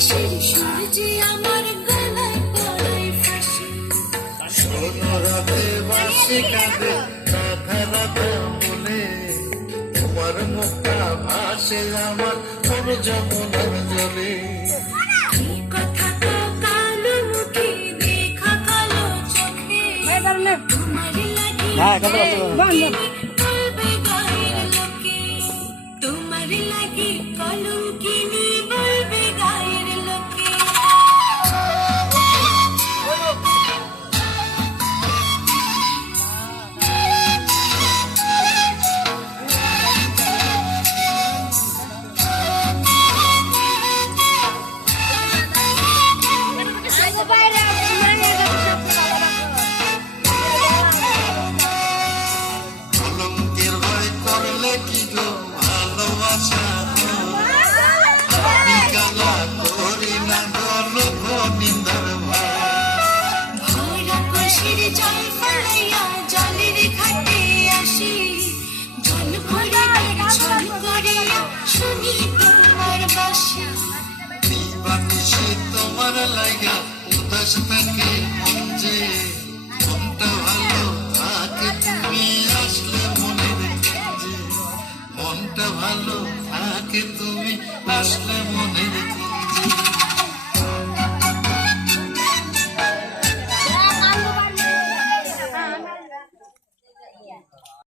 বাঁশির সুর যে আমার গলায় পড়ে ফাঁসি। শোনো রাতে বাঁশি কাঁদে রাধা রাধা বলে, তোমার মুখটা ভাসে আমার কোন যমুনার জলে। এই কথা তো কালো মুখে দেখা কালো চোখে, তোমার লাগি বলবে গায়ের লোকে, তোমার লাগি কলঙ্কিনী বলবে গায়ের লোকে। কলঙ্কের ভয় করলে কি গো ভালোবাসা, আমি কালা করি না গল্প নিন্দার ভয়। ভরা কলসির জল ফলাইয়া জলের ঘাটে আসি, জল ভরিয়া ছল করিয়া শুনি তোমার বাঁশি। বাতাসে তোমার লাগা উদাস থাকে মন যে, মনটা ভালো থাকে তুমি আসলে মনের কাছে, মনটা ভালো থাকে তুমি আসলে মনের